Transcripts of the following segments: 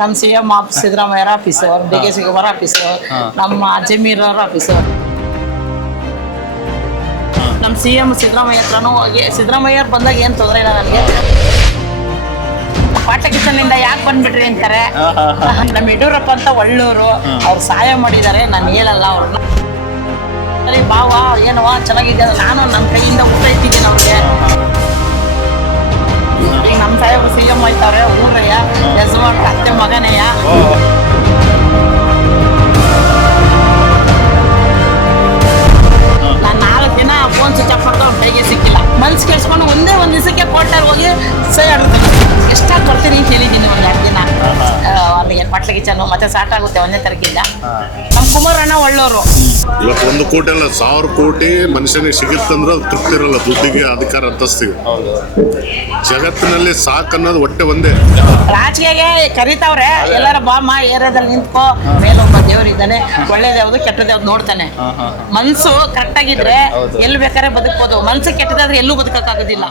ನಮ್ಮ CM office Siddaramaiah office, DK Shivakumar office, ನಮ್ಮ ಜಮೀರ್ ಅವ್ರ ಆಫೀಸ್. ನಮ್ಮ CM ಸಿದ್ದರಾಮಯ್ಯ ಹತ್ರನೂ ಹೋಗಿ ಸಿದ್ದರಾಮಯ್ಯ ಅವ್ರು ಬಂದಾಗ ಏನು ತೊಂದರೆ ಇಲ್ಲ ನನಗೆ. ಪಾಠ ಕಿಚನ್ನಿಂದ ಯಾಕೆ ಬಂದ್ಬಿಟ್ರಿ ಅಂತಾರೆ. ನಮ್ಮ ಯಡಿಯೂರಪ್ಪ ಅಂತ ಒಳ್ಳೂರು, ಅವ್ರು ಸಹಾಯ ಮಾಡಿದ್ದಾರೆ, ನಾನು ಹೇಳಲ್ಲ ಅವ್ರನ್ನ. ಸರಿ ಬಾವ ಏನವ ಚೆನ್ನಾಗಿದೆ, ನಾನು ನನ್ನ ಕೈಯಿಂದ ಊಟ ಇಟ್ಟಿದ್ದೀನಿ ಅವ್ರಿಗೆ. ಈಗ ನಮ್ಮ ಸಾಹೇಬ್ರು CM ಆಯ್ತವ್ರೆ, ಊರಯ್ಯ ಯಜಮಾನ್ ಅತ್ತೆ ಮಗನೆಯ. ನಾನು 4 ದಿನ ಫೋನ್ ಸ್ವಿಚ್ ಆಫ್ ಮಾಡ್ಕೊಂಡು ಕೈಗೆ ಸಿಕ್ಕಿಲ್ಲ. ಮನ್ಸು ಕೇಳಿಸ್ಕೊಂಡು ಒಂದೇ ಒಂದು ದಿವಸಕ್ಕೆ ಕೋರ್ಟಲ್ಲಿ ಹೋಗಿ ಸಹಿ ಆಡ್ತೀನಿ. ಎಷ್ಟಾಗಿ ಬರ್ತೀನಿ ಅಂತ ಹೇಳಿದ್ದೀನಿ, ಒಂದು 2 ದಿನ ಅಲ್ಲಿಗೆ ಪಟ್ಲ ಕಿಚನ್ನು ಮತ್ತೆ ಸ್ಟಾರ್ಟ್ ಆಗುತ್ತೆ 1ನೇ ತಾರೀಕಿಂದ. ನಮ್ಮ ಕುಮಾರಣ್ಣ ಒಳ್ಳೋರು. ಇವತ್ತು 1 ಕೋಟಿ ಅಲ್ಲ 1000 ಕೋಟಿ ಮನುಷ್ಯನಿಗೆ ಸಿಗುತ್ತಂದ್ರೆ ಅದು ತೃಪ್ತಿ ಇರಲ್ಲ. ದುಡ್ಡಿಗೆ ಅಧಿಕಾರ ಅಂತಸ್ತಿಗೆ ಜಗತ್ತಿನಲ್ಲಿ ಸಾಕನ್ನೋದು ಹೊಟ್ಟೆ ಒಂದೇ. ರಾಜಕೀಯಗೆ ಕರಿತಾವ್ರೆ, ಎಲ್ಲರ ಬಾಮ ಏರಿಯಾದಲ್ಲಿ ನಿಂತ್ಕೋ, ಮೇಲೊಬ್ಬ ದೇವ್ರಿದ್ದಾನೆ, ಒಳ್ಳೇದ್ಯಾವ್ದು ಕೆಟ್ಟದ್ಯಾವ್ದು ನೋಡ್ತಾನೆ. ಮನ್ಸು ಕರೆಕ್ಟ್ ಆಗಿದ್ರೆ ಎಲ್ಲಿ ಬೇಕಾದ್ರೆ ಬದುಕ್ಬೋದು, ಮನ್ಸು ಕೆಟ್ಟದಾದ್ರೆ ಎಲ್ಲೂ ಬದುಕಕ್ಕಾಗೋದಿಲ್ಲ.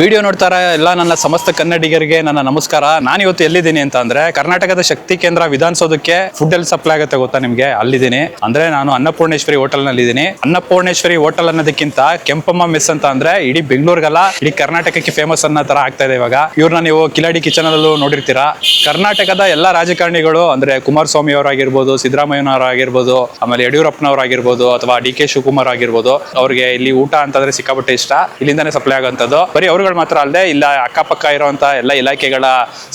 ವಿಡಿಯೋ ನೋಡ್ತಾರ ಎಲ್ಲ ನನ್ನ ಸಮಸ್ತ ಕನ್ನಡಿಗರಿಗೆ ನನ್ನ ನಮಸ್ಕಾರ. ನಾನು ಇವತ್ತು ಎಲ್ಲಿದ್ದೀನಿ ಅಂತ ಅಂದ್ರೆ ಕರ್ನಾಟಕದ ಶಕ್ತಿ ಕೇಂದ್ರ ವಿಧಾನಸೌಧಕ್ಕೆ ಫುಡ್ ಎಲ್ಲಿ ಸಪ್ಲೈ ಆಗುತ್ತೆ ಗೊತ್ತಾ ನಿಮ್ಗೆ? ಅಲ್ಲಿದ್ದೀನಿ. ಅಂದ್ರೆ ನಾನು ಅನ್ನಪೂರ್ಣೇಶ್ವರಿ ಹೋಟೆಲ್ ನಲ್ಲಿ ಇದ್ದೀನಿ. ಅನ್ನಪೂರ್ಣೇಶ್ವರಿ ಹೋಟೆಲ್ ಅನ್ನೋದಕ್ಕಿಂತ ಕೆಂಪಮ್ಮ ಮೆಸ್ ಅಂತ ಅಂದ್ರೆ ಇಡೀ ಬೆಂಗಳೂರಿಗಲ್ಲ, ಇಡೀ ಕರ್ನಾಟಕಕ್ಕೆ ಫೇಮಸ್ ಅನ್ನೋ ತರ ಆಗ್ತಾ ಇದೆ ಇವಾಗ. ಇವ್ರನ್ನ ನೀವು ಕಿಲಾಡಿ ಕಿಚನ್ ಅಲ್ಲೂ ನೋಡಿರ್ತೀರಾ. ಕರ್ನಾಟಕದ ಎಲ್ಲಾ ರಾಜಕಾರಣಿಗಳು ಅಂದ್ರೆ ಕುಮಾರಸ್ವಾಮಿ ಅವರಾಗಿರ್ಬೋದು, ಸಿದ್ದರಾಮಯ್ಯನವರಾಗಿರ್ಬೋದು, ಆಮೇಲೆ ಯಡಿಯೂರಪ್ಪನವರಾಗಿರ್ಬೋದು, ಅಥವಾ DK ಶಿವಕುಮಾರ್ ಆಗಿರ್ಬೋದು, ಅವ್ರಿಗೆ ಇಲ್ಲಿ ಊಟ ಅಂತಂದ್ರೆ ಸಿಕ್ಕಾಪಟ್ಟೆ ಇಷ್ಟ. ಇಲ್ಲಿಂದಾನೇ ಸಪ್ಲೈ ಆಗುವಂಥದ್ದು. ಬರೀ ಅವ್ರುಗಳು ಮಾತ್ರ ಅಲ್ಲದೆ ಇಲ್ಲ ಅಕ್ಕಪಕ್ಕ ಇರುವಂತ ಎಲ್ಲ ಇಲಾಖೆಗಳ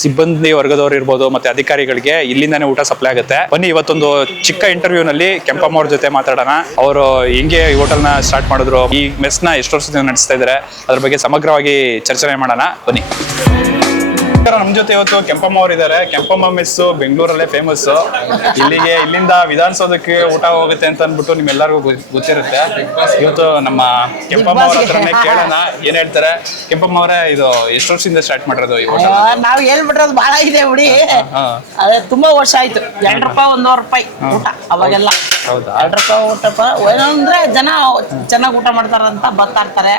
ಸಿಬ್ಬಂದಿ ವರ್ಗದವರು ಇರ್ಬೋದು, ಮತ್ತೆ ಅಧಿಕಾರಿಗಳಿಗೆ ಇಲ್ಲಿಂದಾನೇ ಊಟ ಸಪ್ಲೈ ಆಗುತ್ತೆ. ಬನ್ನಿ ಇವತ್ತೊಂದು ಚಿಕ್ಕ ಇಂಟರ್ವ್ಯೂ ನಲ್ಲಿ ಕೆಂಪಮ್ಮ ಅವ್ರ ಜೊತೆ ಮಾತಾಡೋಣ. ಅವರು ಹೆಂಗೆ ಈ ಹೋಟೆಲ್ ನ ಸ್ಟಾರ್ಟ್ ಮಾಡಿದ್ರು, ಈ ಮೆಸ್ ನ ಎಷ್ಟು ವರ್ಷದಿಂದ ನಡೆಸ್ತಾ ಇದ್ದಾರೆ, ಅದ್ರ ಬಗ್ಗೆ ಸಮಗ್ರವಾಗಿ ಚರ್ಚೆ ಮಾಡೋಣ. ಬನ್ನಿ. ನಮ್ ಜೊತೆ ಇವತ್ತು ಕೆಂಪಮ್ಮ ಅವರು ಇದ್ದಾರೆ. ಕೆಂಪಮ್ಮ ಮೆಸ್ ಬೆಂಗಳೂರಲ್ಲೇ ಫೇಮಸ್. ಇಲ್ಲಿಂದ ವಿಧಾನಸೌಧಕ್ಕೆ ಊಟ ಹೋಗುತ್ತೆ ಅಂತ ಅನ್ಬಿಟ್ಟು ನಿಮ್ಮೆಲ್ಲರಿಗೂ ಗೊತ್ತಿರುತ್ತೆ. ಇವತ್ತು ನಮ್ಮ ಕೆಂಪಮ್ಮ ಅವ್ರ ಹತ್ರನೇ ಕೇಳೋಣ ಏನ್ ಹೇಳ್ತಾರೆ. ಕೆಂಪಮ್ಮ ಅವರೇ, ಇದು ಎಷ್ಟು ವರ್ಷದಿಂದ ಸ್ಟಾರ್ಟ್ ಮಾಡಿರೋದು ಈ ಹೋಟೆಲ್? ನಾವ್ ಹೇಳ್ಬಿಟ್ರದು ಬಹಳ ಇದೆ ಬಿಡಿ. ಅದೇ ತುಂಬಾ ವರ್ಷ ಆಯ್ತು. 2 ರೂಪಾಯಿ 1 ರೂಪಾಯಿ ಊಟ ಅವಾಗೆಲ್ಲ. 2 ರೂಪಾಯಿ ಊಟಪ್ಪ ಏನಂದ್ರೆ ಜನ ಚೆನ್ನಾಗಿ ಊಟ ಮಾಡ್ತಾರಂತ ಬರ್ತಾ ಇರ್ತಾರೆ.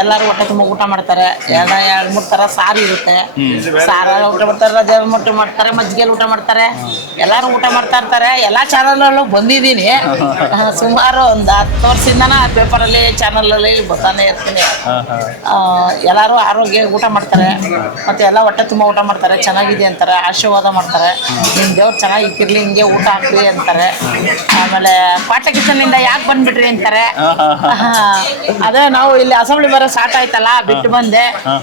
ಎಲ್ಲರೂ ಹೊಟ್ಟೆ ತುಂಬ ಊಟ ಮಾಡ್ತಾರೆ. 2-3 ಥರ ಸಾರು ಇರುತ್ತೆ. ಸಾರು ಊಟ ಮಾಡ್ತಾರೆ, ರಜೆ ಮೊಟ್ಟೆ ಮಾಡ್ತಾರೆ, ಮಜ್ಜಿಗೆಯಲ್ಲಿ ಊಟ ಮಾಡ್ತಾರೆ. ಎಲ್ಲರೂ ಊಟ ಮಾಡ್ತಾ ಇರ್ತಾರೆ. ಎಲ್ಲ ಚಾನಲಲ್ಲೂ ಬಂದಿದ್ದೀನಿ. ಸುಮಾರು ಒಂದು 10 ವರ್ಷದಿಂದನ ಪೇಪರಲ್ಲಿ ಚಾನಲಲ್ಲಿ ಬರ್ತಾನೆ ಇರ್ತೀನಿ. ಎಲ್ಲರೂ ಆರೋಗ್ಯ ಊಟ ಮಾಡ್ತಾರೆ, ಮತ್ತು ಎಲ್ಲ ಹೊಟ್ಟೆ ತುಂಬ ಊಟ ಮಾಡ್ತಾರೆ. ಚೆನ್ನಾಗಿದೆ ಅಂತಾರೆ, ಆಶೀರ್ವಾದ ಮಾಡ್ತಾರೆ. ನಿಮ್ಮ ದೇವ್ರು ಚೆನ್ನಾಗಿ ಇಕ್ಕಿರ್ಲಿ, ಹಿಂಗೆ ಊಟ ಹಾಕ್ರಿ ಅಂತಾರೆ. ಆಮೇಲೆ ಪಾಠ ಕಿಚನ್ನಿಂದ ಯಾಕೆ ಬಂದ್ಬಿಟ್ರಿ ಅಂತಾರೆ. ಅದೇ ನಾವು ಇಲ್ಲಿ ಅಸೆಂಬ್ಲಿ ಬರೋ ಸ್ಟಾರ್ಟ್ ಆಯ್ತಲ್ಲ, ಬಿಟ್ಟು ಬಂದೆ.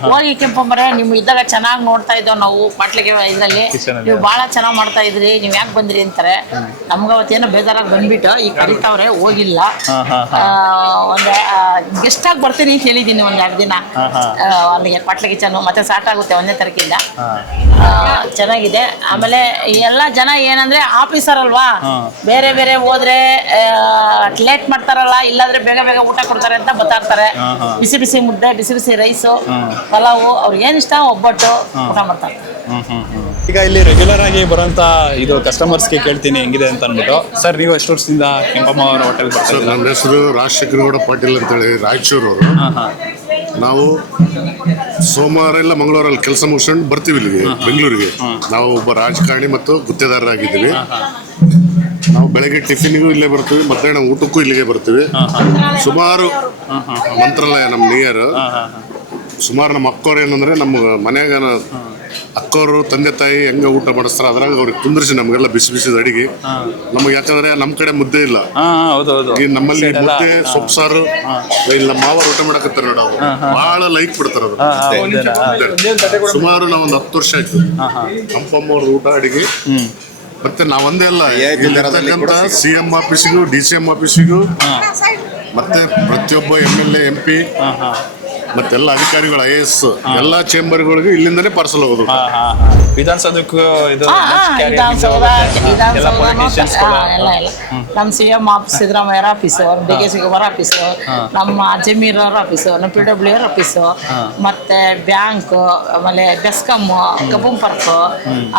ಹೋಗಿ ಕೆಂಪಮ್ಮರೆ ನಿಮ್ ಇದ್ದಾಗ ಚೆನ್ನಾಗಿ ನೋಡ್ತಾ ಇದ್ದೋ ನಾವು ಪಾಟ್ಲಿಗೆ ಇದ್ರಲ್ಲಿ, ನೀವು ಬಹಳ ಚೆನ್ನಾಗಿ ಮಾಡ್ತಾ ಇದ್ರಿ, ನೀವ್ ಯಾಕೆ ಬಂದ್ರಿ ಅಂತಾರೆ. ನಮ್ಗ ಅವತ್ತೇನೋ ಬೇಜಾರಾಗಿ ಬಂದ್ಬಿಟ್ಟು ಈಗ ಕರಿತಾವ್ರೆ, ಹೋಗಿಲ್ಲ. ಒಂದ್ ಗೆಸ್ಟ್ ಆಗಿ ಬರ್ತೀನಿ ಅಂತ ಹೇಳಿದೀನಿ. 1-2 ದಿನ ಅಲ್ಲಿಗೆ ಪಾಟ್ಲಿ ಕಿಚನ್ ಮತ್ತೆ ಸ್ಟಾರ್ಟ್ ಆಗುತ್ತೆ 1ನೇ ತಾರೀಕಿಂದ. ಚೆನ್ನಾಗಿದೆ. ಆಮೇಲೆ ಎಲ್ಲ ಜನ ಏನಂದ್ರೆ ಆಫೀಸರ್ ಅಲ್ವಾ, ಬೇರೆ ಬೇರೆ ಹೋದ್ರೆ ಲೇಟ್ ಮಾಡ್ತಾರಲ್ಲ, ಇಲ್ಲಾಂದ್ರೆ ಬೇಗ ಬೇಗ ಊಟ ಕೊಡ್ತಾರೆ ಅಂತ ಬರ್ತಾ ಇರ್ತಾರೆ. ಬಿಸಿ ಬಿಸಿ ಮುದ್ದೆ, ಬಿಸಿ ಬಿಸಿ ರೈಸು, ಪಲಾವು, ಅವ್ರಿಗೆ ಏನ್ ಇಷ್ಟ ಒಬ್ಬಟ್ಟು ಊಟ ಮಾಡ್ತಾರೆ. ಈಗ ಇಲ್ಲಿ ರೆಗ್ಯುಲರ್ ಆಗಿ ಬರುವಂತ ಇದು ಕಸ್ಟಮರ್ಸ್ಗೆ ಕೇಳ್ತೀನಿ ಹೆಂಗಿದೆ ಅಂತ ಅಂದ್ಬಿಟ್ಟು. ಸರ್, ನೀವು ಎಷ್ಟು ವರ್ಷದಿಂದ ಕೆಂಪಮ್ಮ ಅವರ ಹೋಟೆಲ್ ಬರ್ತಾರೆ? ನನ್ನ ಹೆಸರು ರಾಜಶೇಖರಗೌಡ ಪಾಟೀಲ್ ಅಂತೇಳಿ, ರಾಯಚೂರವರು. ನಾವು ಸೋಮವಾರ ಇಲ್ಲ ಮಂಗಳವಾರಲ್ಲಿ ಕೆಲಸ ಮುಗಿಸ್ಕೊಂಡು ಬರ್ತೀವಿ ಇಲ್ಲಿಗೆ ಬೆಂಗಳೂರಿಗೆ. ನಾವು ಒಬ್ಬ ರಾಜಕಾರಣಿ ಮತ್ತು ಗುತ್ತೇದಾರರಾಗಿದ್ದೀವಿ. ನಾವು ಬೆಳಗ್ಗೆ ಟಿಫಿನ್ಗೂ ಇಲ್ಲೇ ಬರ್ತೀವಿ, ಮಧ್ಯಾಹ್ನ ಊಟಕ್ಕೂ ಇಲ್ಲಿಗೆ ಬರ್ತೀವಿ. ಸುಮಾರು ಮಂತ್ರಾಲಯ ನಮ್ಮ ನಿಯರ್. ಸುಮಾರು ನಮ್ಮ ಅಕ್ಕವ್ರು ಏನಂದ್ರೆ ನಮ್ಮ ಮನ್ಯಾಗ ಅಕ್ಕವರು ತಂದೆ ತಾಯಿ ಹೆಂಗೆ ಊಟ ಮಾಡಿಸ್ತಾರೆ ಅದ್ರಾಗ ಅವ್ರಿಗೆ ಕುಂದ್ರಿಸಿ ನಮಗೆಲ್ಲ ಬಿಸಿ ಬಿಸಿದ ಅಡಿಗೆ. ನಮಗೆ ಯಾಕಂದ್ರೆ ನಮ್ಮ ಕಡೆ ಮುದ್ದೆ ಇಲ್ಲ, ಈ ನಮ್ಮಲ್ಲಿ ಮುದ್ದೆ ಸೊಪ್ಪು ಸಾರು ಇಲ್ಲಿ ನಮ್ಮ ಮಾವರು ಊಟ ಮಾಡಕತ್ತಾರೆ ನೋಡ, ಬಹಳ ಲೈಕ್ ಬಿಡ್ತಾರ ಅದು. ಸುಮಾರು ನಾವೊಂದು 10 ವರ್ಷ ಆಯ್ತು ಕೆಂಪಮ್ಮ ಅವ್ರ ಊಟ ಅಡಿಗೆ. ಮತ್ತೆ ನಾವೊಂದೇ ಅಲ್ಲ, CM ಆಫೀಸಿಗೂ DCM ಆಫೀಸಿಗೂ ಮತ್ತೆ ಪ್ರತಿಯೊಬ್ಬ MLA MP ಮತ್ತೆಲ್ಲ ಅಧಿಕಾರಿಗಳು IAS ಎಲ್ಲಾ ಚೇಂಬರ್ಗಳಿಗೂ ಇಲ್ಲಿಂದನೇ ಪಾರ್ಸಲ್ ಹೋಗೋದು. ವಿಧಾನಸೌಧಕ್ಕೂ ಇದು ವಿಧಾನಸೌಧ ಎಲ್ಲ ನಮ್ಮ CM office Siddaramaiah office, DK Shivakumar office, ನಮ್ಮ ಜಮೀರ್ ಅವ್ರ ಆಫೀಸು, ನಮ್ಮ PW ಅವ್ರ ಆಫೀಸು, ಮತ್ತೆ ಬ್ಯಾಂಕ್, ಆಮೇಲೆ ಬೆಸ್ಕಾಮ್, ಕಬ್ಬನ್ ಪಾರ್ಕ್,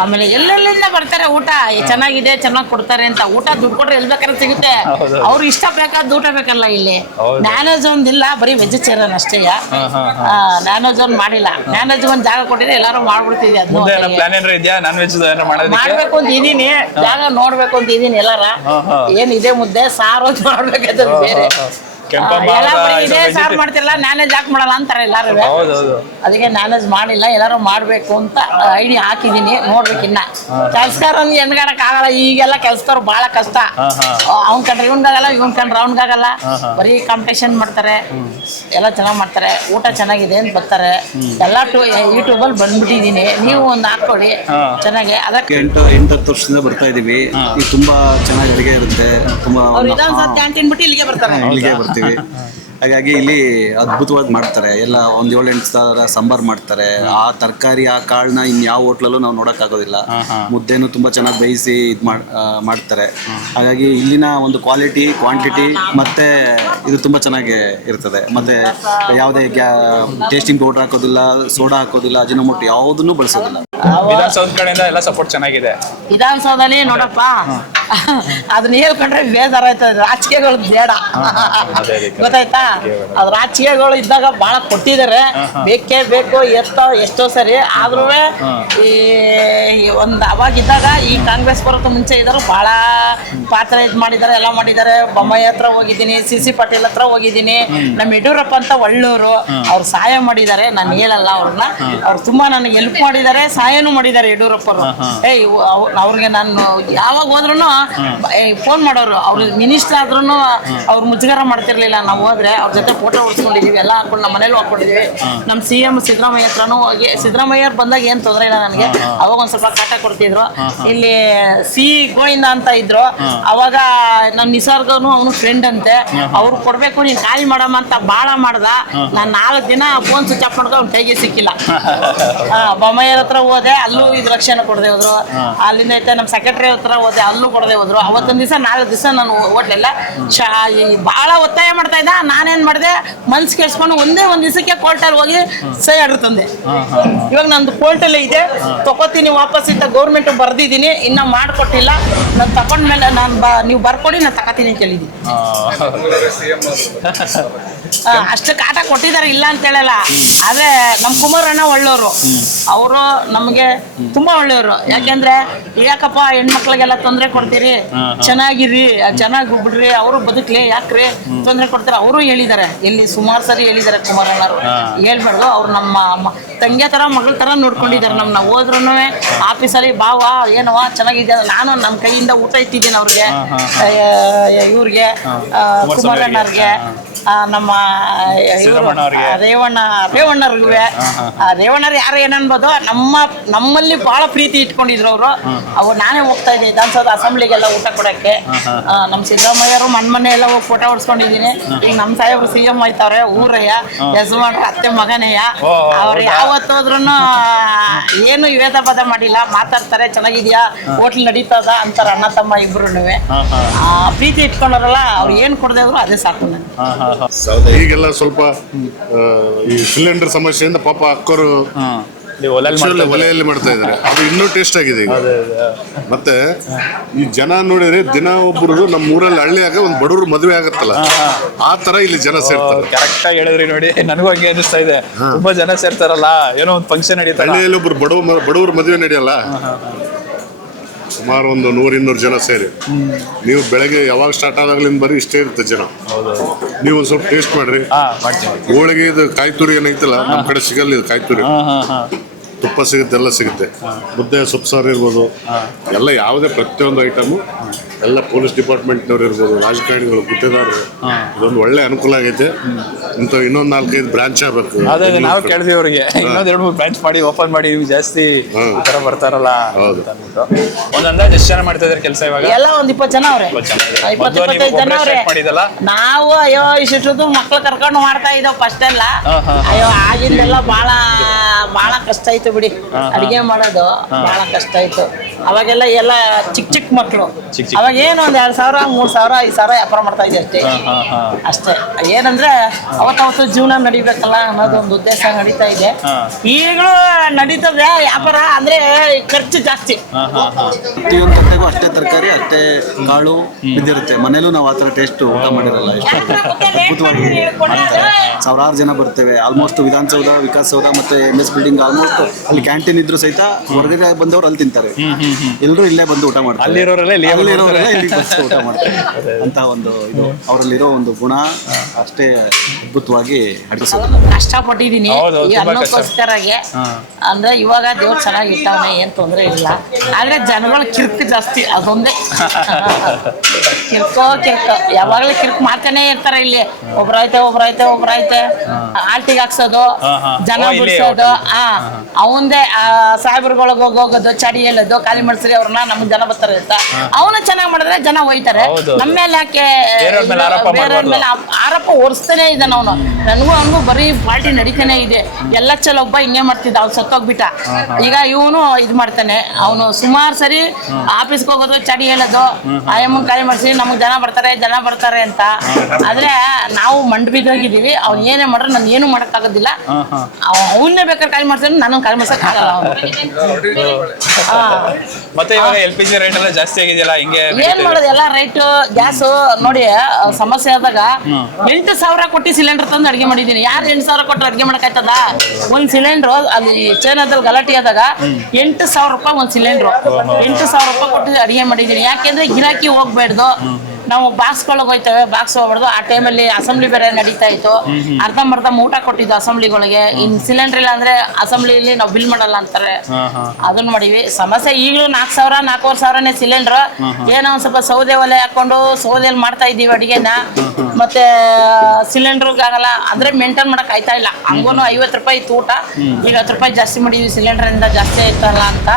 ಆಮೇಲೆ ಎಲ್ಲೆಲ್ಲಿಂದ ಬರ್ತಾರೆ. ಊಟ ಚೆನ್ನಾಗಿದೆ, ಚೆನ್ನಾಗಿ ಕೊಡ್ತಾರೆ ಅಂತ. ಊಟ ದುಡ್ಡು ಕೊಟ್ರೆ ಎಲ್ಲಿ ಬೇಕಾದ್ರೆ ಸಿಗುತ್ತೆ. ಅವ್ರು ಇಷ್ಟ ಬೇಕಾದ ಊಟ ಬೇಕಲ್ಲ. ಇಲ್ಲಿ ಮ್ಯಾನೇಜ್ ಒಂದಿಲ್ಲ, ಬರೀ ವೆಜಿಟೇರಿಯನ್ ಅಷ್ಟೇ. ಮ್ಯಾನೇಜ್ ಒಂದ್ ಮಾಡಿಲ್ಲ. ಮ್ಯಾನೇಜ್ ಒಂದ್ ಜಾಗ ಕೊಟ್ಟಿದ್ರೆ ಎಲ್ಲಾರು ಮಾಡ್ಬಿಡ್ತಿದ್ವಿ. ಅದನ್ನ ಮಾಡ್ಬೇಕು ಅಂತ ಇದೀನಿ, ಜಾಗ ನೋಡ್ಬೇಕು ಅಂತ ಇದೀನಿ. ಎಲ್ಲಾರ ಏನಿದೆ ಮುದ್ದೆ ಸಾರು ಮಾಡ್ಬೇಕಾದ್ರೆ ಬೇರೆ ಎಲ್ಲ ಬರೀ ಇದೇ ಸಾರು ಮಾಡ್ತಿರಲ್ಲ, ಮ್ಯಾನೇಜ್ ಯಾಕೆ ಮಾಡಲ್ಲ ಅಂತಾರೆ ಎಲ್ಲಾರು. ಅದಕ್ಕೆ ಮ್ಯಾನೇಜ್ ಮಾಡಿಲ್ಲ, ಎಲ್ಲಾರು ಮಾಡ್ಬೇಕು ಅಂತ ಐಡಿಯಾ ಹಾಕಿದೀನಿ. ನೋಡ್ಬೇಕು ಇನ್ನ. ಕೆಲ್ಸಗಾರನ್ ಎಣ್ಗಾಡಕ್ ಆಗಲ್ಲ. ಈಗೆಲ್ಲ ಕೆಲ್ಸದವ್ರು ಬಹಳ ಕಷ್ಟ. ಅವ್ನ್ ಕಂಡ್ರೆ ಇವ್ನ್ಗಾಗಲ್ಲ, ಇವ್ನ್ ಕಂಡ್ರೆ ಅವ್ನ್ಗಾಗಲ್ಲ. ಬರೀ ಕಾಂಪಿಟೇಷನ್ ಮಾಡ್ತಾರೆ. ಎಲ್ಲ ಚೆನ್ನಾಗ್ ಮಾಡ್ತಾರೆ. ಊಟ ಚೆನ್ನಾಗಿದೆ ಅಂತ ಬರ್ತಾರೆ. ಎಲ್ಲ ಯೂಟ್ಯೂಬಲ್ಲಿ ಬಂದ್ಬಿಟ್ಟಿದೀನಿ. ನೀವು ಒಂದ್ ಹಾಕೊಳ್ಳಿ ಚೆನ್ನಾಗಿ. ಅದಕ್ಕೆ 8-10 ವರ್ಷದಿಂದ ಬರ್ತಾ ಇದೀವಿ. ಇದು ತುಂಬಾ ಚೆನ್ನಾಗಿ ಅಡಿಗೆ ಇರುತ್ತೆ. ತುಂಬಾ ವಿಧಾನಸೌಧ ಕ್ಯಾಂಟೀನ್ ಬಿಟ್ಟು ಇಲ್ಲಿಗೆ ಬರ್ತಾರೆ. ಇಲ್ಲಿಗೆ ಬರ್ತೀವಿ. ಹಾಗಾಗಿ ಇಲ್ಲಿ ಅದ್ಭುತವಾಗಿ ಮಾಡ್ತಾರೆ. ಎಲ್ಲ 7-8 ಥರ ಸಾಂಬಾರ್ ಮಾಡ್ತಾರೆ. ಆ ತರಕಾರಿ, ಆ ಕಾಳನ್ನ ಇನ್ಯಾವ ಹೋಟ್ಲಲ್ಲೂ ನಾವು ನೋಡೋಕ್ಕಾಗೋದಿಲ್ಲ. ಮುದ್ದೆನೂ ತುಂಬ ಚೆನ್ನಾಗಿ ಬೇಯಿಸಿ ಇದು ಮಾಡ್ತಾರೆ. ಹಾಗಾಗಿ ಇಲ್ಲಿನ ಒಂದು ಕ್ವಾಲಿಟಿ, ಕ್ವಾಂಟಿಟಿ ಮತ್ತು ಇದು ತುಂಬ ಚೆನ್ನಾಗಿ ಇರ್ತದೆ. ಮತ್ತು ಯಾವುದೇ ಟೇಸ್ಟಿಂಗ್ ಪೌಡರ್ ಹಾಕೋದಿಲ್ಲ, ಸೋಡಾ ಹಾಕೋದಿಲ್ಲ, ಅಜಿನೋಮೋಟೊ ಯಾವುದನ್ನು ಬಳಸೋದಿಲ್ಲ. ವಿಧಾನಸೌಧ ಕಡೆಯಿಂದ ಎಲ್ಲ ಸಪೋರ್ಟ್ ಚೆನ್ನಾಗಿದೆ. ವಿಧಾನಸೌಧದಲ್ಲಿ ನೋಡಪ್ಪ, ಅದನ್ನ ಹೇಳ್ಕೊಂಡ್ರೆ ಬೇಜಾರಾಯ್ತದೆ. ರಾಜಕೀಯಗಳು ಬೇಡ, ಗೊತ್ತಾಯ್ತಾ? ಅದ್ ರಾಜಕೀಯಗಳು ಇದ್ದಾಗ ಬಹಳ ಕೊಟ್ಟಿದ್ದಾರೆ. ಬೇಕೇ ಬೇಕು ಎಷ್ಟೋ ಸರಿ. ಆದ್ರೂ ಈ ಒಂದು ಅವಾಗಿದ್ದಾಗ ಈ ಕಾಂಗ್ರೆಸ್ ಬರೋದು ಮುಂಚೆ ಇದ್ದರು ಬಹಳ ಪಾತ್ರ ಇದು ಮಾಡಿದ್ದಾರೆ, ಎಲ್ಲ ಮಾಡಿದ್ದಾರೆ. ಬೊಮ್ಮಾಯಿ ಹತ್ರ ಹೋಗಿದ್ದೀನಿ, CC ಪಾಟೀಲ್ ಹತ್ರ ಹೋಗಿದ್ದೀನಿ. ನಮ್ಮ ಯಡಿಯೂರಪ್ಪ ಅಂತ ಒಳ್ಳೆಯವರು, ಅವ್ರು ಸಹಾಯ ಮಾಡಿದ್ದಾರೆ. ನಾನು ಹೇಳಲ್ಲ ಅವ್ರನ್ನ. ಅವ್ರು ತುಂಬಾ ನನಗೆ ಹೆಲ್ಪ್ ಮಾಡಿದ್ದಾರೆ, ಸಹಾಯನೂ ಮಾಡಿದ್ದಾರೆ ಯಡಿಯೂರಪ್ಪರು. ಅವ್ರಿಗೆ ನಾನು ಯಾವಾಗ ಹೋದ್ರು ಫೋನ್ ಮಾಡೋರು. ಅವ್ರು ಮಿನಿಸ್ಟರ್ ಆದ್ರೂ ಅವ್ರು ಮುಜುಗರ ಮಾಡ್ತಿರ್ಲಿಲ್ಲ. ನಾವು ಹೋದ್ರೆ ಅವ್ರ ಜೊತೆ ಫೋಟೋ ಉಳಿಸ್ಕೊಂಡಿದೀವಿ, ಎಲ್ಲ ಹಾಕೊಂಡು ನಮ್ಮ ಮನೇಲಿ ಹಾಕೊಂಡಿದೀವಿ. ನಮ್ಮ CM ಸಿದ್ದರಾಮಯ್ಯ ಹತ್ರನೂ ಹೋಗಿ, ಸಿದ್ದರಾಮಯ್ಯರ್ ಬಂದಾಗ ಏನ್ ತೊಂದರೆ ಇಲ್ಲ ನನಗೆ. ಅವಾಗ ಒಂದ್ ಸ್ವಲ್ಪ ಕಾಟ ಕೊಡ್ತಿದ್ರು. ಇಲ್ಲಿ ಗೋವಿಂದ ಅಂತ ಇದ್ರು. ಅವಾಗ ನಮ್ಮ ನಿಸರ್ಗನು ಅವನು ಫ್ರೆಂಡ್ ಅಂತೆ. ಅವ್ರು ಕೊಡ್ಬೇಕು, ನೀನ್ ಖಾಲಿ ಮಾಡಮ್ಮ ಅಂತ ಬಾಳ ಮಾಡ್ದ. ನಾನು 4 ದಿನ ಫೋನ್ ಸ್ವಿಚ್ ಆಫ್ ಮಾಡ್ಕೊಂಡು ಅವ್ನ ಕೈಗೆ ಸಿಕ್ಕಿಲ್ಲ. ಬೊಮ್ಮಾಯಿಯರ ಹತ್ರ ಹೋದೆ, ಅಲ್ಲೂ ಇದು ರಕ್ಷಣೆ ಕೊಡದೆ ಹೋದ್ರು. ಅಲ್ಲಿಂದ ಐತೆ ನಮ್ಮ ಸೆಕ್ರೆಟರಿ ಹತ್ರ ಹೋದೆ, ಅಲ್ಲೂ ಕೊಡದೆ ಹೋದ್ರು. ಅವತ್ತೊಂದ್ ದಿವಸ 4 ದಿವಸ ನಾನು ಹೋಗ್ಲಿಲ್ಲ. ಬಹಳ ಒತ್ತಾಯ ಮಾಡ್ತಾ ಇದ್ದ. ನಾನೇನ್ ಮಾಡಿದೆ, ಮನ್ಸು ಕೇಳಿಸ್ಕೊಂಡು ಒಂದೇ ಒಂದ್ ದಿವಸಕ್ಕೆ ಕೋರ್ಟಲ್ಲಿ ಹೋಗಿ ಸಹಿ ಆರ್ಡರ್ ತಂದೆ. ಇವಾಗ ನಂದು ಕೋರ್ಟಲ್ಲೇ ಇದೆ, ತಗೋತೀನಿ ವಾಪಸ್ ಅಂತ ಗೌರ್ಮೆಂಟ್ ಬರ್ದಿದ್ದೀನಿ. ಇನ್ನ ಮಾಡ್ಕೊಟ್ಟಿಲ್ಲ. ನಾನು ತಗೊಂಡ್ಮೇಲೆ ನೀವು ಬರ್ಕೊಡಿ, ನಾನು ತಗೋತೀನಿ ಅಂತ ಹೇಳಿದ್ದೀನಿ. ಅಷ್ಟು ಕಾಟ ಕೊಟ್ಟಿದ್ದಾರೆ, ಇಲ್ಲ ಅಂತ ಹೇಳಲ್ಲ. ಆದ್ರೆ ನಮ್ ಕುಮಾರಣ್ಣ ಒಳ್ಳೆಯವರು. ಅವರು ನಮಗೆ ತುಂಬಾ ಒಳ್ಳೆಯವರು. ಯಾಕೆಂದ್ರೆ ಯಾಕಪ್ಪ ಹೆಣ್ಮಕ್ಳಿಗೆಲ್ಲ ತೊಂದರೆ ಕೊಡ್ತೀರಿ, ಚೆನ್ನಾಗಿರಿ, ಚೆನ್ನಾಗಿ ಬಿಡ್ರಿ, ಅವರು ಬದುಕ್ಲಿ, ಯಾಕ್ರಿ ತೊಂದರೆ ಕೊಡ್ತಾರೆ. ಅವರು ಹೇಳಿದ್ದಾರೆ, ಎಲ್ಲಿ ಸುಮಾರು ಸರಿ ಹೇಳಿದ್ದಾರೆ ಕುಮಾರಣ್ಣರು. ಹೇಳ್ಬಾರ್ದು, ಅವ್ರು ನಮ್ಮ ತಂಗಿ ತರ ಮಗಳ ತರ ನೋಡ್ಕೊಂಡಿದ್ದಾರೆ. ನಮ್ನ ಹೋದ್ರು ಆಫೀಸಲ್ಲಿ ಬಾವ ಏನವ ಚೆನ್ನಾಗಿದೆ. ನಾನು ನಮ್ಮ ಕೈಯಿಂದ ಊಟ ಇಟ್ಟಿದ್ದೀನಿ ಅವ್ರಿಗೆ, ಇವ್ರಿಗೆ, ಕುಮಾರಣ್ಣವ್ರಿಗೆ, ನಮ್ಮ ರೇವಣ್ಣವ್ರಿಗೂ. ರೇವಣ್ಣರು ಯಾರು ಏನನ್ಬೋದು, ನಮ್ಮಲ್ಲಿ ಬಹಳ ಪ್ರೀತಿ ಇಟ್ಕೊಂಡಿದ್ರು ಅವರು. ಅವು ನಾನೇ ಹೋಗ್ತಾ ಇದ್ದೆ ವಿಧಾನಸೌಧ ಅಸೆಂಬ್ಲಿಗೆಲ್ಲ ಊಟ ಕೊಡಕ್ಕೆ. ನಮ್ಮ ಸಿದ್ದರಾಮಯ್ಯರು ಮನೆ ಎಲ್ಲ ಹೋಗಿ ಫೋಟೋ ಹೊಡ್ಸ್ಕೊಂಡಿದ್ದೀನಿ. ಈಗ ನಮ್ಮ ಸಾಹೇಬ್ರು CM ಆಯ್ತವ್ರೆ, ಊರಯ್ಯ ಯಜಮಾನ್ರ ಅತ್ತೆ ಮಗನೆಯ. ಅವ್ರು ಯಾವತ್ತೋದ್ರು ಏನು ವಿವೇದ ಪದ ಮಾಡಿಲ್ಲ, ಮಾತಾಡ್ತಾರೆ. ಚೆನ್ನಾಗಿದ್ಯಾ, ಹೋಟ್ಲ್ ನಡೀತದ ಅಂತಾರೆ ಅಣ್ಣ ತಮ್ಮ ಇಬ್ರು. ಪ್ರೀತಿ ಇಟ್ಕೊಂಡವ್ರಲ್ಲ, ಅವ್ರು ಏನ್ ಕೊಡದೆ ಹೋದ್ರು ಅದೇ ಸಾಕು ನನಗೆ. ಈಗೆಲ್ಲ ಸ್ವಲ್ಪ ಈ ಸಿಲಿಂಡರ್ ಸಮಸ್ಯೆಯಿಂದ ಪಾಪ ಅಕ್ಕರು ಒಲೆಯಲ್ಲಿ ಮಾಡ್ತಾ ಇದ್ದಾರೆ. ಅದು ಇನ್ನೂ ಟೇಸ್ಟ್ ಆಗಿದೆ ಈಗ. ಮತ್ತೆ ಈ ಜನ ನೋಡಿದ್ರೆ ದಿನ ಒಬ್ಬರು ನಮ್ಮ ಊರಲ್ಲಿ ಹಳ್ಳಿಯಾಗ ಒಂದು ಬಡವರು ಮದುವೆ ಆಗತ್ತಲ್ಲ, ಆ ತರ ಇಲ್ಲಿ ಜನ ಸೇರ್ತಾರೆ. ಕರೆಕ್ಟ್ ಆಗಿ ಹೇಳಿದ್ರಿ ನೋಡಿ, ನನಗೂ ಹಂಗೆ ಅನಿಸ್ತಾ ಇದೆ. ತುಂಬಾ ಜನ ಸೇರ್ತಾರಲ್ಲ, ಏನೋ ಒಂದು ಫಂಕ್ಷನ್ ನಡೀತಾರೆ. ಹಳ್ಳಿಯಲ್ಲಿ ಒಬ್ರು ಬಡವರು ಮದುವೆ ನಡೆಯಲ್ಲ, ಸುಮಾರು ಒಂದು 100-200 ಜನ ಸೇರಿ. ನೀವು ಬೆಳಗ್ಗೆ ಯಾವಾಗ ಸ್ಟಾರ್ಟ್ ಆದಾಗ್ಲಿಂದ ಬರೀ ಇಷ್ಟೇ ಇರುತ್ತೆ ಜನ. ನೀವು ಒಂದ್ ಸ್ವಲ್ಪ ಟೇಸ್ಟ್ ಮಾಡ್ರಿ. ಹೋಳಿಗೆ ಇದು ಕಾಯ್ತುರಿ ಏನೈತಲ್ಲ, ನಮ್ ಕಡೆ ಸಿಗಲ್ಲ ಇದು ಕಾಯ್ತುರಿ. ತುಪ್ಪ ಸಿಗುತ್ತೆ, ಎಲ್ಲ ಸಿಗುತ್ತೆ. ಮುದ್ದೆ ಸೊಪ್ಪು ಸಾರು ಇರ್ಬೋದು, ಎಲ್ಲ ಯಾವುದೇ ಪ್ರತಿಯೊಂದು ಐಟಮು ಎಲ್ಲ ಪೊಲೀಸ್ ಡಿಪಾರ್ಟ್ಮೆಂಟ್ನವ್ರು ಇರ್ಬೋದು, ರಾಜಕಾರಣಿಗಳು, ಗುತ್ತೇದಾರರು, ಇದೊಂದು ಒಳ್ಳೆ ಅನುಕೂಲ ಆಗೈತೆ. ಇಂಥ ಇನ್ನೊಂದ್ 4-5 ಬ್ರಾಂಚ್ ಆಗ್ಬೇಕು. ಅದೇ ನಾವು ಕೇಳಿದ್ವಿ ಅವ್ರಿಗೆ ಇನ್ನೊಂದ್ 2-3 ಬ್ರಾಂಚ್ ಮಾಡಿ ಓಪನ್ ಮಾಡಿ ನಿಮ್ಗೆ ಜಾಸ್ತಿ ಈ ತರ ಬರ್ತಾರಲ್ಲ ಅಂತ ಅಂದ್ಬಿಟ್ಟು. ಒಂದ್ ಅಂದಾಜ್ ಎಷ್ಟು ಜನ ಮಾಡ್ತಾ ಇದಾರೆ ಕೆಲಸ ಇವಾಗ? ಎಲ್ಲ ಒಂದ್ 20 ಜನ ಅವ್ರೆ, 20-25 ಜನ ಅವ್ರೆ. ಮಾಡಿದಲ್ಲ ನಾವು ಅಯ್ಯೋ ಇಷ್ಟು ಮಕ್ಳು ಕರ್ಕೊಂಡು ಮಾಡ್ತಾ ಇದ್ದೋ ಫಸ್ಟ್ ಎಲ್ಲ. ಅಯ್ಯೋ ಆಗಿಂದೆಲ್ಲ ಬಹಳ ಕಷ್ಟ ಆಯ್ತು ಬಿಡಿ, ಅಡಿಗೆ ಮಾಡೋದು ಬಹಳ ಕಷ್ಟ ಆಯ್ತು. ಅವಾಗೆಲ್ಲ ಎಲ್ಲ ಚಿಕ್ಕ ಮಕ್ಳು, ಅವಾಗ ಏನು ಒಂದ್ 2,000, 3,000, 5,000 ವ್ಯಾಪಾರ ಮಾಡ್ತಾ ಇದ್ದೆ ಅಷ್ಟೇ. ಏನಂದ್ರೆ ಅವತ್ತು ಜೀವನ ನಡಿಬೇಕಲ್ಲ ಅನ್ನೋದು ಒಂದು ಉದ್ದೇಶ ನಡೀತಾ ಇದೆ. ಈಗಲೂ ನಡೀತದೆ ವ್ಯಾಪಾರ, ಅಂದ್ರೆ ಖರ್ಚು ಜಾಸ್ತಿ. ಪ್ರತಿಯೊಂದು ತಟ್ಟೆಗೂ ಅಷ್ಟೇ ತರಕಾರಿ, ಅಷ್ಟೇ ಕಾಳು ಬಿದ್ದಿರುತ್ತೆ. ಮನೇಲೂ ನಾವು ಆ ಥರ ಟೇಸ್ಟ್ ಊಟ ಮಾಡಿರಲ್ಲ. ಎಷ್ಟು ಅದ್ಭುತವಾಗಿ ಮಾಡ್ತಾರೆ. 1000 ಜನ ಬರ್ತೇವೆ. ಆಲ್ಮೋಸ್ಟ್ ವಿಧಾನಸೌಧ, ವಿಕಾಸಸೌಧ ಮತ್ತೆ MS ಬಿಲ್ಡಿಂಗ್ ಆಲ್ಮೋಸ್ಟ್ ಅಲ್ಲಿ ಕ್ಯಾಂಟೀನ್ ಇದ್ರು ಸಹಿತ ಹೊರಗಡೆ ಬಂದವರು ಅಲ್ಲಿ ತಿಂತಾರೆ. ಎಲ್ಲರೂ ಇಲ್ಲೇ ಬಂದು ಊಟ ಮಾಡ್ತಾರೆ. ಅಲ್ಲಿರೋರೆಲ್ಲ ಇಲ್ಲಿಗೆ ಬಂದು ಊಟ ಮಾಡ್ತಾರೆ ಅಂತ ಒಂದು ಇದು ಅವರಲ್ಲಿರೋ ಒಂದು ಗುಣ ಅಷ್ಟೇ ಅದ್ಭುತವಾಗಿ ಅಡಿಸೋದು. ಕಷ್ಟಪಟ್ಟಿದ್ದೀನಿ ಈ ಅನ್ನಕ್ಕೋಸ್ಕರಾಗೆ. ಅಂದ್ರೆ ಇವಾಗ ದೇವ್ರು ಚೆನ್ನಾಗಿ ಇಟ್ಟವನೆ, ಏನ್ ತೊಂದ್ರೆ ಇಲ್ಲ. ಆದ್ರೆ ಜನಗಳ ಕಿರ್ಕು ಜಾಸ್ತಿ, ಅದೊಂದೇ ಕಿರ್ಕೋ ಯಾವಾಗ್ಲೂ ಕಿರ್ಕ್ ಮಾಡ್ತಾನೆ ಇರ್ತಾರೆ. ಇಲ್ಲಿ ಒಬ್ರೈತೆ ಆಲ್ಟಿಗೆ ಹಾಕ್ಸೋದು, ಜನ ಬಿಡ್ಸೋದು. ಅವಂದೇ ಸಾಹೇಬ್ರಗಳಿಗೆ ಹೋಗೋದು, ಚಡಿ ಹೇಳೋದು, ಖಾಲಿ ಮಾಡಿಸ್ರಿ ಅವ್ರನ್ನ, ನಮ್ಗೆ ಜನ ಬರ್ತಾರೆ ಅಂತ. ಅವನ ಚೆನ್ನಾಗಿ ಮಾಡಿದ್ರೆ ಜನ ಹೋಯ್ತಾರೆ. ನಮ್ಮ ಮೇಲೆ ಯಾಕೆ ಬೇರೆ ಮೇಲೆ ಆರೋಪ ಹೊರಿಸ್ತಾನೆ ಇದ್ದಾನ ಅವನು. ನನಗೂ ಬರೀ ಪಾರ್ಟಿ ನಡೀತಾನೆ ಇದೆ. ಎಲ್ಲ ಚಲೋ ಒಬ್ಬ ಹಿಂಗೆ ಮಾಡ್ತಿದ್ದ, ಅವ್ನು ಸತ್ತೋಗ್ಬಿಟ್ಟ. ಈಗ ಇವನು ಇದು ಮಾಡ್ತಾನೆ. ಅವನು ಸುಮಾರು ಸರಿ ಆಫೀಸ್ಗೆ ಹೋಗೋದು, ಚಡಿ ಹೇಳೋದು, ಆಯಮ್ಮನ್ ಖಾಲಿ ಮಾಡಿಸಿ ನಮ್ಗೆ ಜನ ಬರ್ತಾರೆ ಅಂತ. ಆದ್ರೆ ನಾವು ಮಂಡ್ ಬಿದ್ದೋಗಿದ್ದೀವಿ. ಅವ್ನು ಏನೇ ಮಾಡ್ರೆ ನಾನು ಏನು ಮಾಡೋಕ್ಕಾಗೋದಿಲ್ಲ. ಅವನ್ನೇ ಬೇಕಾದ್ರೆ ಖಾಲಿ ಮಾಡ್ತಾನೆ, ನಾನು ಖಾಲಿ ಮಾಡ್ಸಕ್ ಆಗಲ್ಲ. ಮತ್ತೆ ಇವಾಗ LPG ರೇಟ್ ಎಲ್ಲ ಜಾಸ್ತಿ ಆಗಿದೆಯಲ್ಲ, ಹಿಂಗೆ ಏನ್ ಮಾಡೋದು? ಎಲ್ಲ ರೈಟ್ ಗ್ಯಾಸ್ ನೋಡಿ ಸಮಸ್ಯೆ ಆದಾಗ 8,000 ಕೊಟ್ಟು ಸಿಲಿಂಡರ್ ತಂದು ಅಡಿಗೆ ಮಾಡಿದೀನಿ. ಯಾರು 8,000 ಕೊಟ್ಟು ಅಡಿಗೆ ಮಾಡಕ್ಕಾಯ್ತದ? ಒಂದ್ ಸಿಲಿಂಡ್ರು ಅಲ್ಲಿ ಚೈನಾದಲ್ಲಿ ಗಲಾಟೆ ಆದಾಗ 8,000 ರೂಪಾಯಿ ಒಂದ್ ಸಿಲಿಂಡ್ರು. 8,000 ರೂಪಾಯಿ ಕೊಟ್ಟು ಅಡಿಗೆ ಮಾಡಿದೀನಿ. ಯಾಕೆಂದ್ರೆ ಗಿರಾಕಿ ಹೋಗ್ಬೇಡ್ದು, ನಾವು ಬಾಕ್ಸ್ಗಳಿಗೆ ಹೋಯ್ತೇವೆ, ಬಾಕ್ಸ್ ಹೋಗ್ಬಾರ್ದು. ಆ ಟೈಮಲ್ಲಿ ಅಸೆಂಬ್ಲಿ ಬೇರೆ ನಡೀತಾ ಇತ್ತು. ಅರ್ಧಂಬರ್ಧ ಊಟ ಕೊಟ್ಟಿದ್ದು ಅಸೆಂಬ್ಲಿಗಳಿಗೆ. ಇನ್ ಸಿಲಿಂಡರ್ ಇಲ್ಲ ಅಂದ್ರೆ ಅಸೆಂಬ್ಲಿಲಿ ನಾವು ಬಿಲ್ ಮಾಡಲ್ಲ ಅಂತಾರೆ. ಅದನ್ನ ಮಾಡಿವಿ. ಸಮಸ್ಯೆ ಈಗಲೂ 4,000, 4,500 ಸಿಲಿಂಡರ್. ಏನೋ ಒಂದ್ ಸ್ವಲ್ಪ ಸೌದೆ ಒಲೆ ಹಾಕೊಂಡು ಸೌದೆಯಲ್ಲಿ ಮಾಡ್ತಾ ಇದೀವಿ ಅಡಿಗೆನ. ಮತ್ತೆ ಸಿಲಿಂಡರ್ಗಾಗಲ್ಲ ಅಂದ್ರೆ ಮೇಂಟೈನ್ ಮಾಡಕ್ ಆಯ್ತಾ ಇಲ್ಲ. ಹಂಗೂ 50 ರೂಪಾಯಿ ಇತ್ತು ಊಟ, ಈಗ 10 ರೂಪಾಯಿ ಜಾಸ್ತಿ ಮಾಡಿದ್ವಿ ಸಿಲಿಂಡರ್ ಇಂದ ಜಾಸ್ತಿ ಆಯ್ತಲ್ಲ ಅಂತ.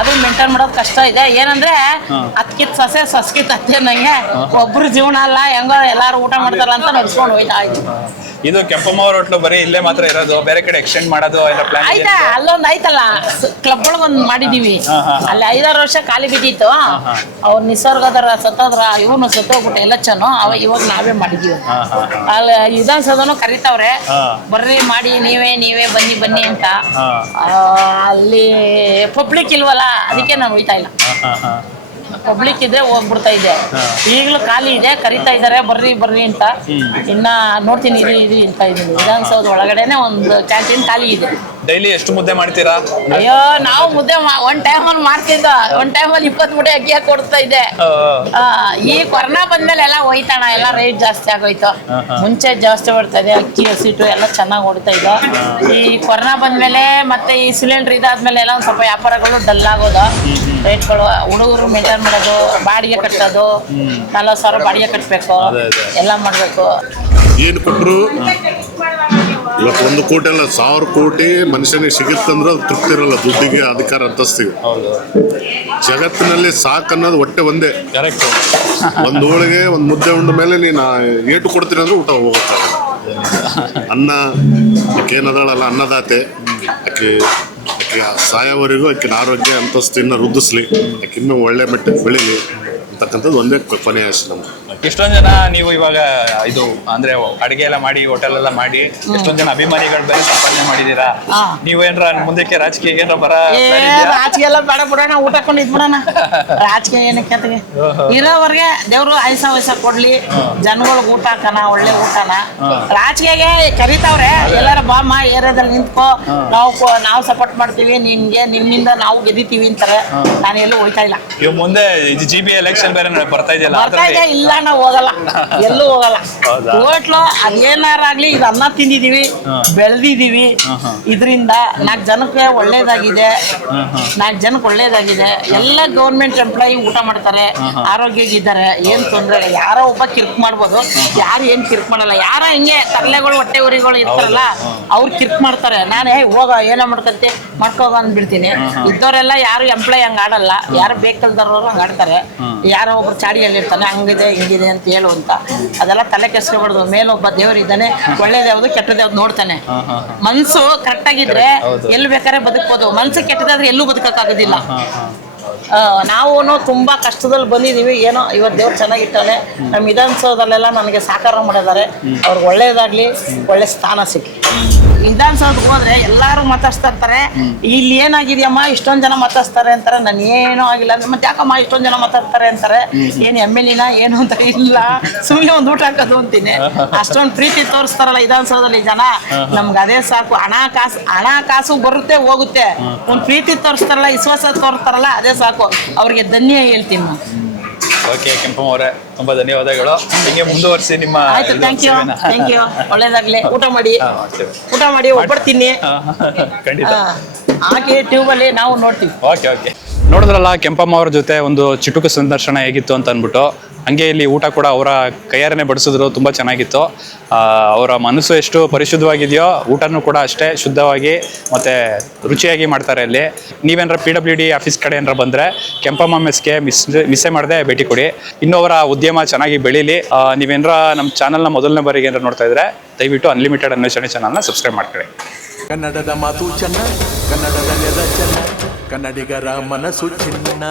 ಅದು ಮೇಂಟೈನ್ ಮಾಡೋದು ಕಷ್ಟ ಇದೆ. ಏನಂದ್ರೆ ಅತ್ಕಿತ್ ಸಸ್ಕಿತ್ ಅತ್ತೆ ನಂಗೆ ಒಬ್ರು ಜೀವನ ಅಲ್ಲ, ಹೆಂಗೋ ಎಲ್ಲಾರು ಊಟ ಮಾಡ್ತಾರಲ್ಲ ಅಂತ ನಡ್ಸ್ಕೊಂಡು ಹೋಯ್ತಾ ಇದ್ವಿ. ಇದು ಕೆಂಪಮ್ಮ ಅವ್ರ ಹೋಟ್ಲು ಬರೀ ಇಲ್ಲೇ ಮಾತ್ರ ಇರೋದು, ಬೇರೆ ಕಡೆ ಎಕ್ಸ್ಟೆಂಡ್ ಮಾಡೋದು ಎಲ್ಲ ಪ್ಲಾನ್ ಆಯ್ತಾ? ಅಲ್ಲೊಂದು ಆಯ್ತಲ್ಲ ಕ್ಲಬ್ ಒಳಗೊಂದು ಮಾಡಿದೀವಿ. ಅಲ್ಲಿ 5-6 ವರ್ಷ ಖಾಲಿ ಬಿದ್ದಿತ್ತು. ಅವ್ರು ನಿಸರ್ಗದರ ಸತ್ತೋದ್ರ, ಇವನು ಸತ್ತೋಗ್ಬಿಟ್ಟು ಎಲ್ಲ ಚೆನ್ನು. ಇವಾಗ ನಾವೇ ಮಾಡಿದೀವಿ. ಅಲ್ಲಿ ವಿಧಾನಸೌಧನು ಕರಿತಾವ್ರೆ, ಬರ್ರಿ ಮಾಡಿ ನೀವೇ ಬನ್ನಿ ಅಂತ. ಅಲ್ಲಿ ಪಬ್ಲಿಕ್ ಇಲ್ವಲ್ಲ, ಅದಕ್ಕೆ ನಾನು ಹೋಯ್ತಾ ಇಲ್ಲ. ಪಬ್ಲಿಕ್ ಇದ್ರೆ ಹೋಗ್ಬಿಡ್ತಾ ಇದ್ದೆ. ಈಗಲೂ ಖಾಲಿ ಇದೆ, ಕರಿತಾ ಇದಾರೆ ಬರ್ರಿ ಅಂತ. ಇನ್ನ ನೋಡ್ತೀನಿ ಇದು ಅಂತ ಇದೀನಿ. ವಿಧಾನಸೌಧ ಒಳಗಡೆನೆ ಒಂದು ಕ್ಯಾಂಟೀನ್ ಖಾಲಿ ಇದೆ. ಡೈಲಿ ಎಷ್ಟು ಮುದ್ದೆ ಮಾಡ್ತೀರಾ? ಅಯ್ಯೋ ನಾವು ಮುದ್ದೆ ಒಂದ್ ಟೈಮಲ್ಲಿ ಮಾಡ್ತಿದ್ದ, ಒಂದ್ ಟೈಮಲ್ಲಿ 20 ಮುದ್ದೆ ಅಕ್ಕಿ ಹಾಕಿ ಕೊಡ್ತಾ ಇದ್ದೆ. ಈ ಕೊರೋನಾ ಬಂದ್ಮೇಲೆ ಎಲ್ಲ ಹೋಯ್ತಣ, ಎಲ್ಲ ರೇಟ್ ಜಾಸ್ತಿ ಆಗೋಯ್ತು. ಮುಂಚೆ ಜಾಸ್ತಿ ಬರ್ತಾ ಇದೆ, ಅಕ್ಕಿ ಹಸಿಟ್ಟು ಎಲ್ಲ ಚೆನ್ನಾಗಿ ಹೊಡಿತಾ ಇದ್ದ. ಈ ಕೊರೋನಾ ಬಂದ್ಮೇಲೆ ಮತ್ತೆ ಈ ಸಿಲಿಂಡರ್ ಇದಾದ್ಮೇಲೆ ಎಲ್ಲ ಒಂದ್ ಸ್ವಲ್ಪ ವ್ಯಾಪಾರಗಳು ಡಲ್ ಆಗೋದು. ರೇಟ್ಗಳು, ಹುಡುಗರು ಮೇಂಟೈನ್ ಮಾಡೋದು, ಬಾಡಿಗೆ ಕಟ್ಟೋದು, 40,000 ಬಾಡಿಗೆ ಕಟ್ಟಬೇಕು, ಎಲ್ಲ ಮಾಡಬೇಕು. ಏನು ಕೊಟ್ಟರು ಇವತ್ತು 1 ಕೋಟಿ ಅಲ್ಲ 1,000 ಕೋಟಿ ಮನುಷ್ಯನಿಗೆ ಸಿಗುತ್ತಂದ್ರೆ ಅದು ತೃಪ್ತಿ ಇರಲ್ಲ. ದುಡ್ಡಿಗೆ, ಅಧಿಕಾರ, ಅಂತಸ್ತಿಗೆ. ಜಗತ್ತಿನಲ್ಲಿ ಸಾಕನ್ನೋದು ಹೊಟ್ಟೆ ಒಂದೇ. ಒಂದು ಹೋಳಿಗೆ, ಒಂದು ಮುದ್ದೆ ಉಂಡ ಮೇಲೆ ನೀನು ಏಟು ಕೊಡ್ತೀನಿ ಅಂದ್ರೆ ಊಟ ಹೋಗುತ್ತಾರೆ. ಅನ್ನ ಆಕೆ ಏನದಾಳಲ್ಲ ಅನ್ನದಾತೆ, ಆಕೆ ಸಾಯವರೆಗೂ ಆಕಿನ ಆರೋಗ್ಯ ಅಂತಸ್ತಿನ ವೃದ್ಧಿಸ್ಲಿ, ಆಕೆ ಇನ್ನೂ ಒಳ್ಳೆ ಮಟ್ಟಕ್ಕೆ ಬೆಳೀಲಿ ಅಂತಕ್ಕಂಥದ್ದು ಒಂದೇ ಕೊನೆಯ ಆಸೆ ನಮ್ಗೆ. ಎಷ್ಟೊಂದ್ ಜನ ನೀವು ಇವಾಗ ಇದು ಅಂದ್ರೆ ಅಡಿಗೆ ಎಲ್ಲ ಮಾಡಿ ಹೋಟೆಲ್ ಎಲ್ಲ ಮಾಡಿ ಎಷ್ಟೊಂದ್ ಜನ ಅಭಿಮಾನಿಗಳು ಬೇರೆ ಸಂಪಾದನೆ ಮಾಡಿದೀರಾ. ನೀವೇನ್ರ ಮುಂದಕ್ಕೆ ರಾಜಕೀಯ ಏನಾರ ರಾಜಕೀಯ ಎಲ್ಲ ಬೇಡ ಬಿಡೋಣ, ಊಟ ಕೊಂಡು ಇದ್ಬಿಡೋಣ. ರಾಜಕೀಯ ಏನಕ್ಕೆ ಇರೋವರೆಗೆ ದೇವ್ರು ವಯಸ್ಸ ಕೊಡ್ಲಿ, ಜನಗಳಿಗೆ ಊಟ ಹಾಕಣ, ಒಳ್ಳೆ ಊಟನ. ರಾಜಕೀಯಗೆ ಕರಿತಾವ್ರೆ, ಎಲ್ಲಾರ ಬಾಮ ಏರಿಯಾದಲ್ಲಿ ನಿಂತ್ಕೋ, ನಾವು ಸಪೋರ್ಟ್ ಮಾಡ್ತೀವಿ ನಿನ್ಗೆ, ನಿಮ್ಮಿಂದ ನಾವು ಗೆದ್ದಿತೀವಿ ಅಂತಾರೆ. ನಾನು ಎಲ್ಲೂ ಹೋಯ್ತಾ ಇಲ್ಲ. ಇವ್ ಮುಂದೆ GB ಎಲೆಕ್ಷನ್ ಬೇರೆ ಬರ್ತಾ ಇದೆಯಲ್ಲ, ಇಲ್ಲ ನಾವು ಹೋಗಲ್ಲ, ಎಲ್ಲೂ ಹೋಗಲ್ಲ. ಹೌದಾ? ಹೋಟ್ಲು ಅದೇನಾರಾಗ್ಲಿ ಇದು ಅನ್ನ ತಿಂದಿದೀವಿ, ಬೆಳೆದಿದೀವಿ, ಇದರಿಂದ 4 ಜನಕ್ಕೆ ಒಳ್ಳೇದಾಗಿದೆ. 4 ಜನಕ್ಕೆ ಒಳ್ಳೇದಾಗಿದೆ. ಎಲ್ಲ ಗೌರ್ಮೆಂಟ್ ಎಂಪ್ಲಾಯಿ ಊಟ ಮಾಡ್ತಾರೆ, ಆರೋಗ್ಯಗಿದ್ದಾರೆ, ಏನ್ ತೊಂದ್ರೆ ಇಲ್ಲ. ಯಾರೋ ಒಬ್ಬ ಕಿರ್ಕ್ ಮಾಡ್ಬೋದು, ಯಾರು ಏನ್ ಕಿರ್ಕ್ ಮಾಡಲ್ಲ. ಯಾರ ಹಿಂಗೆ ತರ್ಲೆಗಳು ಹೊಟ್ಟೆ ಉರಿಗಳು ಇರ್ತಾರಲ್ಲ ಅವ್ರು ಕಿರ್ಕ್ ಮಾಡ್ತಾರೆ. ನಾನೇ ಹೋಗ ಏನೋ ಮಾಡ್ಕಂತೆ ಮಾಡ್ಕೋಗ ಅಂದ್ಬಿಡ್ತೀನಿ. ಇದ್ದವರೆಲ್ಲ ಯಾರು ಎಂಪ್ಲಾಯ್ ಹಂಗ ಆಡಲ್ಲ. ಯಾರು ಬೇಕಲ್ದವ್ರು ಹಂಗ ಆಡ್ತಾರೆ. ಯಾರೋ ಒಬ್ರು ಚಾಡಿಯಲ್ಲಿ ಇರ್ತಾನೆ, ಹಂಗಿದೆ ಹಿಂಗಿದೆ ಅಂತ ಹೇಳುವಂತ ಅದೆಲ್ಲ ತಲೆ ಕೆಸ್ಕೊಬಾರ್ದು. ಮೇಲೊಬ್ಬ ದೇವರಿದ್ದಾನೆ, ಒಳ್ಳೇದ್ಯಾವ್ದು ಕೆಟ್ಟದ್ಯಾವ್ದು ನೋಡ್ತಾನೆ. ಮನ್ಸು ಕರೆಕ್ಟ್ ಆಗಿದ್ರೆ ಎಲ್ಲಿ ಬೇಕಾದ್ರೆ ಬದುಕ್ಬೋದು. ಮನ್ಸು ಕೆಟ್ಟದಾದ್ರೆ ಎಲ್ಲೂ ಬದುಕಕ್ಕಾಗೋದಿಲ್ಲ. ನಾವು ತುಂಬಾ ಕಷ್ಟದಲ್ಲಿ ಬಂದಿದೀವಿ. ಏನೋ ಇವತ್ತು ದೇವ್ರು ಚೆನ್ನಾಗಿಟ್ಟಾನೆ. ನಮ್ಮ ವಿಧಾನಸೌಧದಲ್ಲೆಲ್ಲ ನನಗೆ ಸಾಕಾರ ಮಾಡಿದ್ದಾರೆ. ಅವ್ರಿಗೆ ಒಳ್ಳೇದಾಗ್ಲಿ, ಒಳ್ಳೆ ಸ್ಥಾನ ಸಿಕ್ಕಿ. ವಿಧಾನಸೌಧಕ್ಕೆ ಹೋದ್ರೆ ಎಲ್ಲಾರು ಮಾತಾಡ್ಸ್ತಾ ಇರ್ತಾರೆ, ಇಲ್ಲಿ ಏನಾಗಿದೆಯಮ್ಮ ಇಷ್ಟೊಂದು ಜನ ಮಾತಾಡ್ಸ್ತಾರೆ ಅಂತಾರೆ. ನಾನು ಏನೂ ಆಗಿಲ್ಲ ಅಂದ್ರೆ ಮತ್ತೆ ಯಾಕಮ್ಮ ಇಷ್ಟೊಂದು ಜನ ಮಾತಾಡ್ತಾರೆ ಅಂತಾರೆ. ಏನು MLA ಏನು ಅಂತ ಇಲ್ಲ, ಸುಮ್ಮನೆ ಒಂದು ಊಟ ಹಾಕೋದು ಅಂತೀನಿ. ಅಷ್ಟೊಂದು ಪ್ರೀತಿ ತೋರಿಸ್ತಾರಲ್ಲ ವಿಧಾನಸೌಧದಲ್ಲಿ ಜನ, ನಮ್ಗೆ ಅದೇ ಸಾಕು. ಹಣ ಕಾಸು ಬರುತ್ತೆ ಹೋಗುತ್ತೆ. ಒಂದು ಪ್ರೀತಿ ತೋರಿಸ್ತಾರಲ್ಲ, ವಿಶ್ವಾಸ ತೋರಿಸ್ತಾರಲ್ಲ, ಅದೇ ಸಾಕು. ಅವ್ರಿಗೆ ಧನ್ಯ ಹೇಳ್ತೀನಿ ನಾನು. ಓಕೆ ಕೆಂಪಮ್ಮ ಅವರೇ, ತುಂಬಾ ಧನ್ಯವಾದಗಳು. ಹಿಂಗೆ ಮುಂದುವರಿಸಿ ನಿಮ್ಮ ಆಯ್ತು, ಥ್ಯಾಂಕ್ ಯು. ಒಳ್ಳೇದಾಗ್ಲಿ. ಊಟ ಮಾಡಿ ಒಬ್ಬಡ್ತೀನಿ. ಖಂಡಿತ. ಹಾಗೆ ಟ್ಯೂಬಲ್ಲಿ ನಾವು ನೋಡ್ತೀವಿ. ಓಕೆ ನೋಡಿದ್ರಲ್ಲ ಕೆಂಪಮ್ಮ ಅವ್ರ ಜೊತೆ ಒಂದು ಚಿಟುಕು ಸಂದರ್ಶನ ಹೇಗಿತ್ತು ಅಂತ ಅಂದ್ಬಿಟ್ಟು. ಹಂಗೆ ಇಲ್ಲಿ ಊಟ ಕೂಡ ಅವರ ಕೈಯಾರನೆ ಬಡಿಸಿದ್ರು, ತುಂಬ ಚೆನ್ನಾಗಿತ್ತು. ಅವರ ಮನಸ್ಸು ಎಷ್ಟು ಪರಿಶುದ್ಧವಾಗಿದೆಯೋ ಊಟನೂ ಕೂಡ ಅಷ್ಟೇ ಶುದ್ಧವಾಗಿ ಮತ್ತು ರುಚಿಯಾಗಿ ಮಾಡ್ತಾರೆ ಅಲ್ಲಿ. ನೀವೇನಾರ PWD ಆಫೀಸ್ ಕಡೆ ಏನಾರ ಬಂದರೆ ಕೆಂಪಮ್ಮ ಮೆಸ್ಗೆ ಮಿಸ್ಸೇ ಮಾಡದೆ ಭೇಟಿ ಕೊಡಿ. ಇನ್ನೂ ಅವರ ಉದ್ಯಮ ಚೆನ್ನಾಗಿ ಬೆಳೀಲಿ. ನೀವೇನಾರ ನಮ್ಮ ಚಾನಲ್ನ ಮೊದಲನೇ ಬಾರಿಗೆ ಏನಾರು ನೋಡ್ತಾ ಇದ್ರೆ ದಯವಿಟ್ಟು ಅನ್ಲಿಮಿಟೆಡ್ ಅನ್ವೇಷಣೆ ಚಾನಲ್ನ ಸಬ್ಸ್ಕ್ರೈಬ್ ಮಾಡ್ಕೊಳ್ಳಿ. ಕನ್ನಡದ ಮಾತು ಚೆನ್ನ, ಕನ್ನಡದ ನೆಲ ಚೆನ್ನ, ಕನ್ನಡಿಗರ ಮನಸ್ಸು ಚಿನ್ನ.